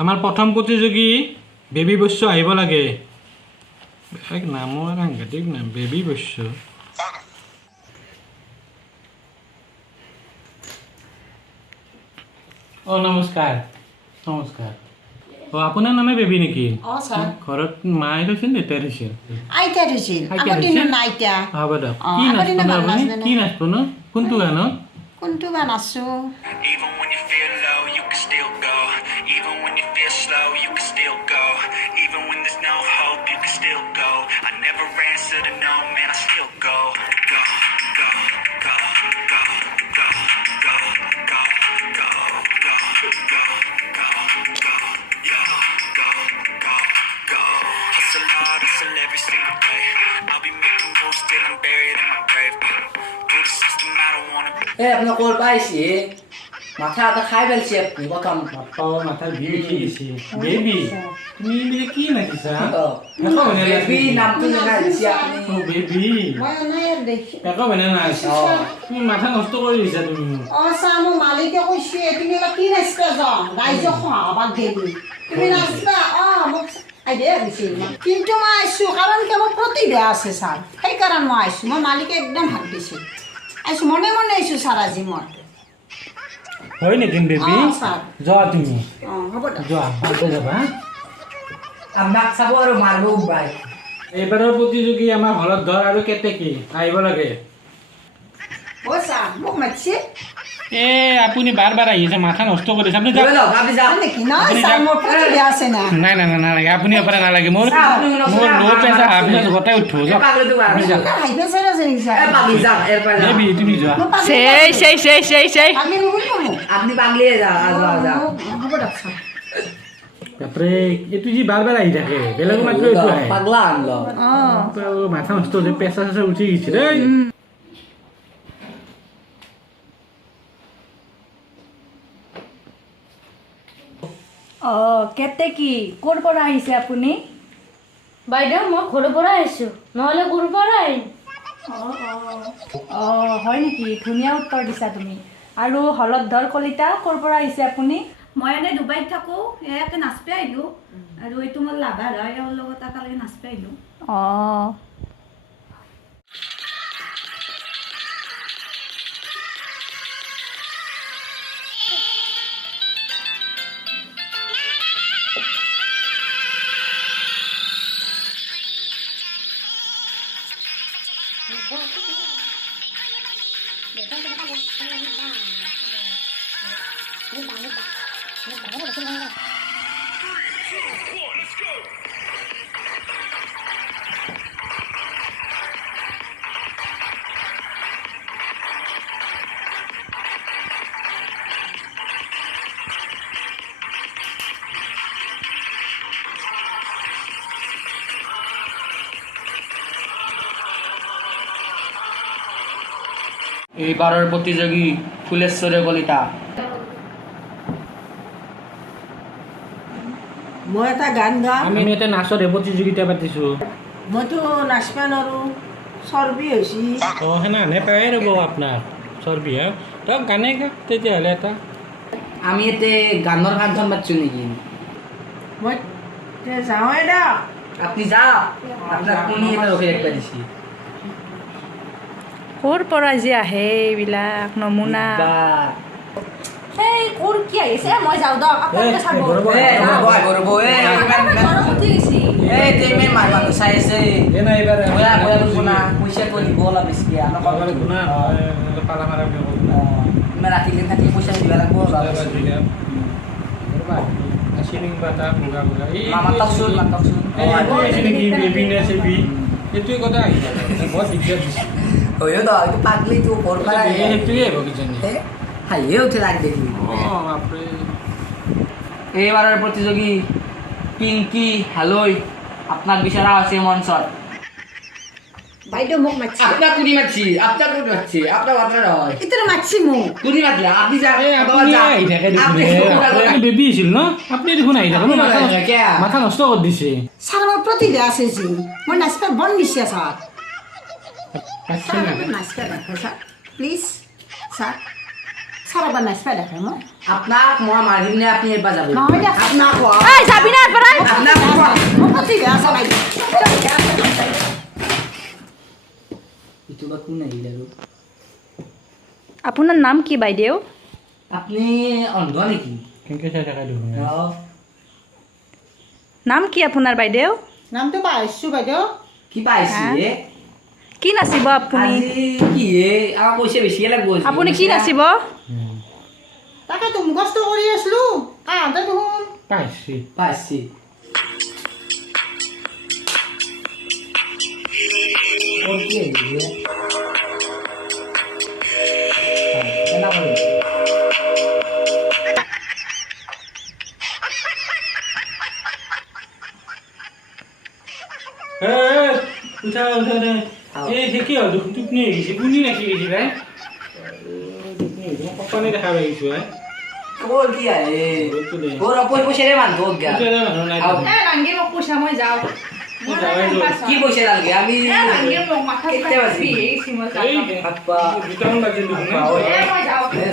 আমাৰ প্ৰথম প্ৰতিযোগী বেবী বৈশ্য আহিব লাগে। নামৰ সাংঘাতিক নাম বেবী বৈশ্য। অ নমস্কাৰ নমস্কাৰ। অ আপোনাৰ নামে বেবী নেকি? অ ছাৰ। ঘৰত মায়ে থৈছিল দেউতাই থৈছিল? আইতা থৈছিল। আগৰ দিনত নাইতা। হ'ব দিয়ক। অ, কি আগৰ দিনত নাচব ভাল আপুনি? নাচবে না। কি নাচব ন? কোনটো গানত? কোনটো বা নাচো? Even when you feel low, you can still go. Even when you feel slow, you can still go. Even when there's no hope, you can still go. I never answer to no, man, I still go. Go, go, go, go, go, go, go, go, go, go, go, go, yo, go, go, go. Hustle hard, hustle every single day. I'll be making moves till I'm buried in my grave. To the system, I don't wanna be. আপনার কোল পাইছি মাথা আটা খাই ফেলছি আপনি প্রথম মাথার বিয়ে উঠি গেছে। বেবি তুমি এদিকে কি নাচিছা? বেবি নামটো জানা দিছি আপনি ও বেবি মই নাই আৰু দেখি। একো বেনা নাই। তুমি মাথা নষ্ট কৰি দিছা তুমি। অ ছাৰ, মোৰ মালিকে কৈছে তুমি এলা কি নাচবা যাওঁ ৰাইজক খোৱাবাক দেবি। তুমি নাচবা? অ মোক আইডিয়া দিছে। কিন্তু মই আহিছোঁ কাৰণ কি মোৰ প্ৰতিভা আছে ছাৰ, সেইকাৰণে মই আহিছোঁ। মই মালিকে একদম হাত দিছে। আহিছোঁ মনে মনে আহিছোঁ ছাৰ আজি মই। হয় নেকি বেবি? অ ছাৰ। যোৱা তুমি অ হ'ব দিয়ক। যোৱা ভালকে যাবা। আপনাক চাব আৰু মাৰবো ভাই এইবাৰৰ প্ৰতিযোগী আমাৰ হলত ধৰ আৰু কেতেকী আহিব লাগে। অ ছাৰ মোক মাতিছে এ আপুনি বাৰ বাৰ আহিছে, মাথা নষ্ট কৰিছে। আপুনি যাওক। আপনি যাও হয় নেকি? নহয় ছাৰ, মোৰ প্ৰতিভা আছে না। নাই নাই নাই নালাগে, আপুনি আপোনাৰ নালাগে। মোৰ আপুনি শুনক, মোৰ শুনক, লো প্ৰেছাৰ হাই প্ৰেছাৰ গোটাই উঠো। এ যাওক পাগলে তো আপুনি যাওক। আপোনাৰ হাই প্ৰেছাৰ আছে নেকি ছাৰ? এ পাগলি যাও এৰ পৰ যাও বেবি তুমি যোৱা। মই পাগলি পাগলি নুবুজো মোক। আপনি পাগলি যাও যাও যাও হ'ব দিয়ক ছাৰ। বাপৰে এইটো যি বাৰ বাৰ আহি থাকে, বেলেগৰ মাত্ৰ এইটো আহে। পাগলা আনলো অ মাথা নষ্ট হৈছে, প্ৰেছাৰ চেছাৰ উঠি গৈছে দেই। কেতেকী ক'ৰ পৰা আহিছে আপুনি? বাইদেউ মই ঘৰৰ পৰা আহিছোঁ, নহ'লে ক'ৰ পৰা আহিম? হয় নেকি? ধুনীয়া উত্তৰ দিছা তুমি। আৰু হলধৰ কলিতা ক'ৰ পৰা আহিছে আপুনি? মই এনেই ডুবাইত থাকোঁ, ইয়াকে নাচপে আহিলোঁ আৰু এইটো মোৰ লাভাৰ হয়, এওঁৰ লগত একেলগে নাচপে আহিলোঁ। অঁ এইবাৰৰ প্ৰতিযোগী ফুলেশ্বৰী কলিতা মই এটা গান গাম। আমি এটা নাচৰ প্ৰতিযোগিতা পাতিছোঁ। মইতো নাচবা নোৱাৰোঁ, চৰ্বি হৈছি। অ সেনানে পাই ৰ'ব আপোনাক চৰ্বি হা। তই গানে গাওক তেতিয়াহ'লে এটা। আমি এতে গানৰ ফাংচন পাতিছো নেকি মই যাওঁৱে দিয়ক। আপনি যাও আপনাৰ কোনি এটা ৰখে একটা দিছি ক'ৰ পৰা যে আহে এইবিলাক নমুনা। বা এই ক'ৰ কি আহিছে? মই যাওঁ দিয়ক, আপোনালোকে চাব। এ গৰব এ গৰম উঠি গৈছে। এই তেমে মানুহ চাই আছে এ নাই এইবাৰ বয়া বয়া শুনা পইচা তো দিব অলপ বেছিকে আমাৰ পালা মাৰা বুলি ক'ব। ইমান ৰাতিলে থাকি পইচা দিব লাগিব অলপ চিলিং বাটা ভগা ভগা মাতাকচোন এইটোৱে কথা আহি থাকে, বৰ দিগদাৰ দিছে। হয়ো তো এইটো পাগলি তো ওপৰ পৰা সেইটোৱে হ'ব কিজানি। হাইয়ে উঠে লাগ দেখি বাপৰে। এইবাৰৰ প্ৰতিযোগী পিংকি হালৈ আপনাক বিচৰা আছে মঞ্চত। বাইদেউ মোক মাতিছে। আপনার কুনি মারছি আপনার কুনি মারছি আপনার কথা হয় এতিয়া মাতিছে মোক। কুনি মারলা আপনি যা আপুনি আহি থাকে দেখোন। আপুনি বেবী আছিল ন? আপুনি দেখোন আহি থাকে। মাথা নষ্ট কৰি দিছে। ছাৰ মোৰ প্ৰতিভা আছে যি, মই নাচবা বন দিছে ছাৰ। ছাৰ নাচবা নাপায় ছাৰ, প্লিজ ছাৰ। ছাৰ এবাৰ নাচবা দেখে মই আপোনাক মই মাৰিম নে আপুনি এবাৰ যাব নহয় দে আপোনাক কোৱা এই যাবি না এবাৰ আপোনাক কোৱা মোৰ প্ৰতিভা আছে বাইদেউ ইটো বা কোন আহিল আৰু আপোনাৰ নাম কি বাইদেউ আপুনি অন্ধ নেকি কেনেকৈ চাই থাকা দেখোন নাম কি আপোনাৰ বাইদেউ নামটো পাইছোঁ বাইদেউ কি পাইছে কি নাচিব আপুনি আজি কি আমাক পইচা বেছিয়ে লাগব আপুনি কি নাচিব তাকেতো মুখস্থ কৰি আছিলোঁ কাহঁতে দেখোন পাইছি পাইছে ওৰ কি আহিলে কেনা কৰিম উঠা উঠা দে এই কি হ'ল দেখোন টোপনি হৈ গৈছে কোনে নাচি গৈছে ভাই টোপনি হৈ গৈছে সপনে দেখা পাই গৈছোঁ ভাই ওর কি আহে ওর পয়সাৰে মানুহ গা মানুহ নাই দেখোন। নাংগে মোক পইচা মই যাওঁ কি পইচা নালাগে আমি মোক মাথা কেতিয়া বাজিল? এই আপা দুটামান বাজিল দেখোন মই যাওঁ এ